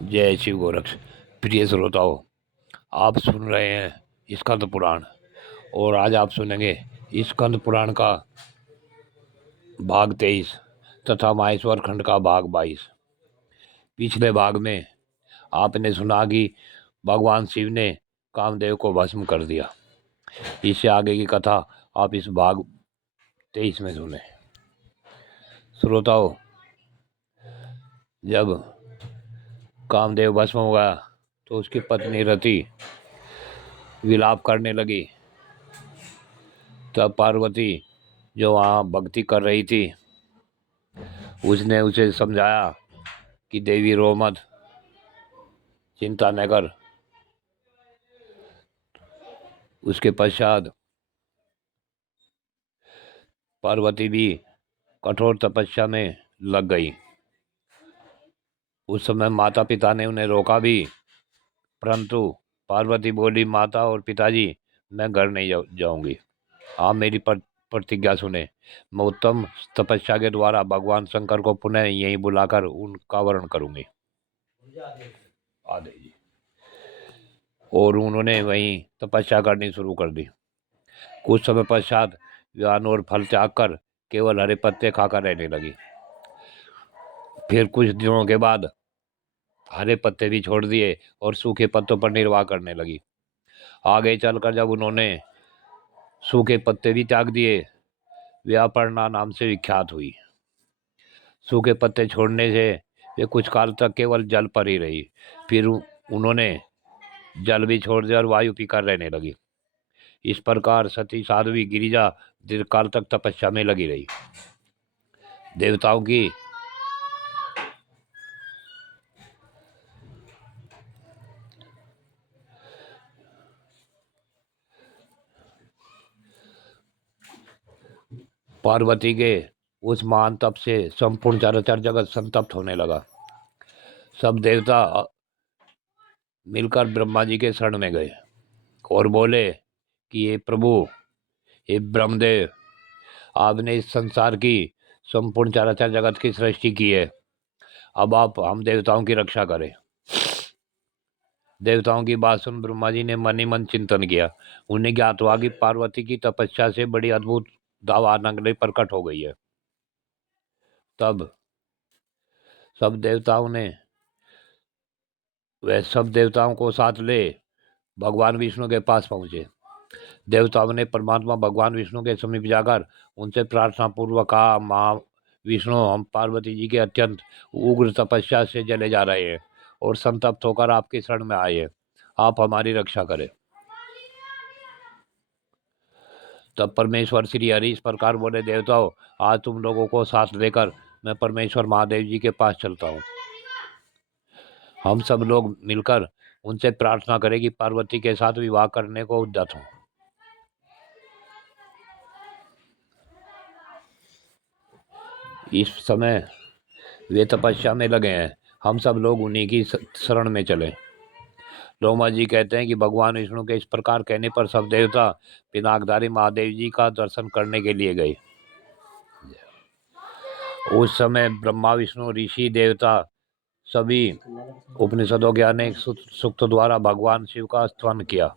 जय शिव गोरक्ष। प्रिय श्रोताओं, आप सुन रहे हैं स्कंद पुराण और आज आप सुनेंगे स्कंद पुराण का भाग 23 तथा माहेश्वर खंड का भाग 22। पिछले भाग में आपने सुना कि भगवान शिव ने कामदेव को भस्म कर दिया। इससे आगे की कथा आप इस भाग 23 में सुने। श्रोताओं, जब कामदेव भस्म हो गया तो उसकी पत्नी रति विलाप करने लगी। तब पार्वती जो वहाँ भक्ति कर रही थी उसने उसे समझाया कि देवी रो मत, चिंता न कर। उसके पश्चात पार्वती भी कठोर तपस्या में लग गई। उस समय माता पिता ने उन्हें रोका भी, परंतु पार्वती बोली, माता और पिताजी, मैं घर नहीं जाऊंगी। आप मेरी प्रतिज्ञा सुने। मैं उत्तम तपस्या के द्वारा भगवान शंकर को पुनः यहीं बुलाकर उनका वर्ण करूंगी। आदे जी। और उन्होंने वहीं तपस्या करनी शुरू कर दी। कुछ समय पश्चात वे अन्न और फल त्याग कर केवल हरे पत्ते खाकर रहने लगी। फिर कुछ दिनों के बाद हरे पत्ते भी छोड़ दिए और सूखे पत्तों पर निर्वाह करने लगी। आगे चलकर जब उन्होंने सूखे पत्ते भी त्याग दिए, वे अपर्णा नाम से विख्यात हुई। सूखे पत्ते छोड़ने से वे कुछ काल तक केवल जल पर ही रही। फिर उन्होंने जल भी छोड़ दिया और वायु पीकर रहने लगी। इस प्रकार सती साध्वी गिरिजा दीर्घकाल तक तपस्या में लगी रही। देवताओं की पार्वती के उस महान तप से संपूर्ण चराचर जगत संतप्त होने लगा। सब देवता मिलकर ब्रह्मा जी के शरण में गए और बोले कि ये प्रभु, हे ब्रह्मदेव, आपने इस संसार की संपूर्ण चराचर जगत की सृष्टि की है। अब आप हम देवताओं की रक्षा करें। देवताओं की बात सुन ब्रह्मा जी ने मन ही मन चिंतन किया। उन्हें ज्ञात हुआ कि पार्वती की तपस्या से बड़ी अद्भुत दावानगरी प्रकट हो गई है। तब वह सब देवताओं को साथ ले भगवान विष्णु के पास पहुंचे। देवताओं ने परमात्मा भगवान विष्णु के समीप जाकर उनसे प्रार्थना पूर्वक कहा, विष्णु, हम पार्वती जी के अत्यंत उग्र तपस्या से जले जा रहे हैं और संतप्त होकर आपके शरण में आए हैं। आप हमारी रक्षा करें। तब परमेश्वर श्री हरि इस प्रकार बोले, देवताओं, आज तुम लोगों को साथ लेकर मैं परमेश्वर महादेव जी के पास चलता हूँ। हम सब लोग मिलकर उनसे प्रार्थना करें कि पार्वती के साथ विवाह करने को उद्यत हों। इस समय वे तपस्या में लगे हैं। हम सब लोग उन्हीं की शरण में चले। लोमा जी कहते हैं कि भगवान विष्णु के इस प्रकार कहने पर सब देवता पिनाकधारी महादेव जी का दर्शन करने के लिए गए। उस समय ब्रह्मा, विष्णु, ऋषि, देवता सभी उपनिषदों के अनेक सूक्त द्वारा भगवान शिव का स्तवन किया।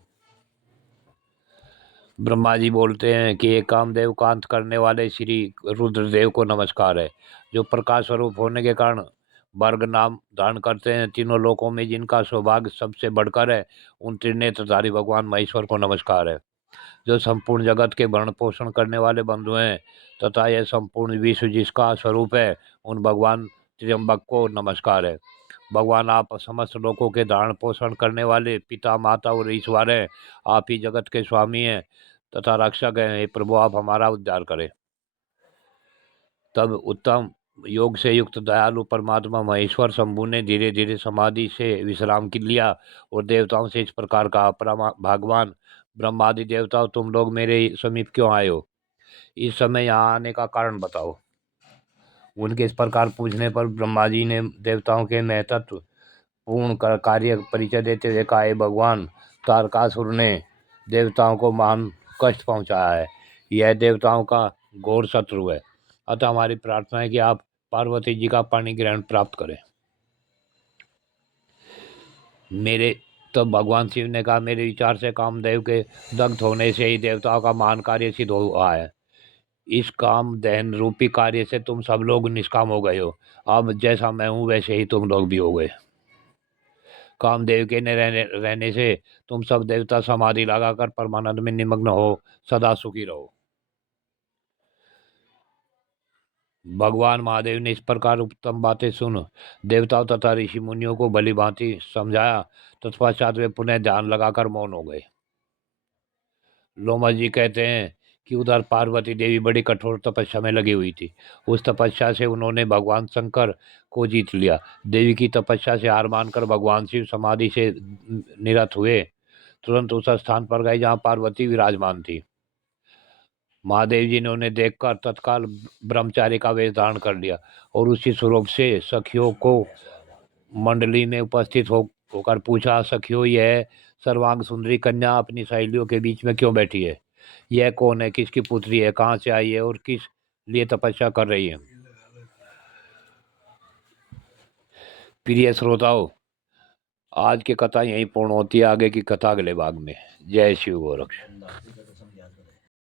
ब्रह्मा जी बोलते हैं कि एक कामदेव का अंत करने वाले श्री रुद्रदेव को नमस्कार है, जो प्रकाश स्वरूप होने के कारण वर्ग नाम धारण करते हैं। तीनों लोकों में जिनका सौभाग्य सबसे बढ़कर है, उन त्रिनेत्रधारी भगवान महेश्वर को नमस्कार है, जो संपूर्ण जगत के भरण पोषण करने वाले बंधु हैं तथा यह संपूर्ण विश्व जिसका स्वरूप है, उन भगवान त्र्यंबक को नमस्कार है। भगवान, आप समस्त लोगों के धारण पोषण करने वाले पिता, माता और ईश्वर हैं। आप ही जगत के स्वामी हैं तथा रक्षक हैं। हे प्रभु, आप हमारा उद्धार करें। तब उत्तम योग से युक्त दयालु परमात्मा महेश्वर शंभु ने धीरे धीरे समाधि से विश्राम की लिया और देवताओं से इस प्रकार कहा, भगवान ब्रह्मादि देवताओं, तुम लोग मेरे समीप क्यों आए हो? इस समय यहाँ आने का कारण बताओ। उनके इस प्रकार पूछने पर ब्रह्मा जी ने देवताओं के महत्व पूर्ण कार्य परिचय देते हुए कहा, हे भगवान, तारकासुर ने देवताओं को महान कष्ट पहुंचाया है। यह देवताओं का घोर शत्रु है। अतः हमारी प्रार्थना है कि आप पार्वती जी का पाणी ग्रहण प्राप्त करें। मेरे तब भगवान शिव ने कहा, मेरे विचार से कामदेव के दग्ध होने से ही देवताओं का महान कार्य सिद्ध हुआ है। इस काम दहन रूपी कार्य से तुम सब लोग निष्काम हो गए हो। अब जैसा मैं हूँ वैसे ही तुम लोग भी हो गए। कामदेव के न रहने से तुम सब देवता समाधि लगाकर परमानंद में निमग्न हो, सदा सुखी रहो। भगवान महादेव ने इस प्रकार उत्तम बातें सुन देवताओं तथा ऋषि मुनियों को भली भांति समझाया। तत्पश्चात वे पुनः ध्यान लगाकर मौन हो गए। लोमा जी कहते हैं कि उधर पार्वती देवी बड़ी कठोर तपस्या में लगी हुई थी। उस तपस्या से उन्होंने भगवान शंकर को जीत लिया। देवी की तपस्या से हार मानकर भगवान शिव समाधि से निरत हुए। तुरंत उस स्थान पर गए जहाँ पार्वती विराजमान थी। महादेव जी ने उन्हें देखकर तत्काल ब्रह्मचारी का वेश धारण कर लिया और उसी स्वरूप से सखियों को मंडली में उपस्थित होकर पूछा, सखियों, यह सर्वांग सुंदरी कन्या अपनी सहेलियों के बीच में क्यों बैठी है? यह कौन है? किसकी पुत्री है? कहाँ से आई है और किस लिए तपस्या कर रही है? प्रिय श्रोताओं, आज की कथा यहीं पूर्ण होती है। आगे की कथा अगले भाग में। जय शिव गोरख।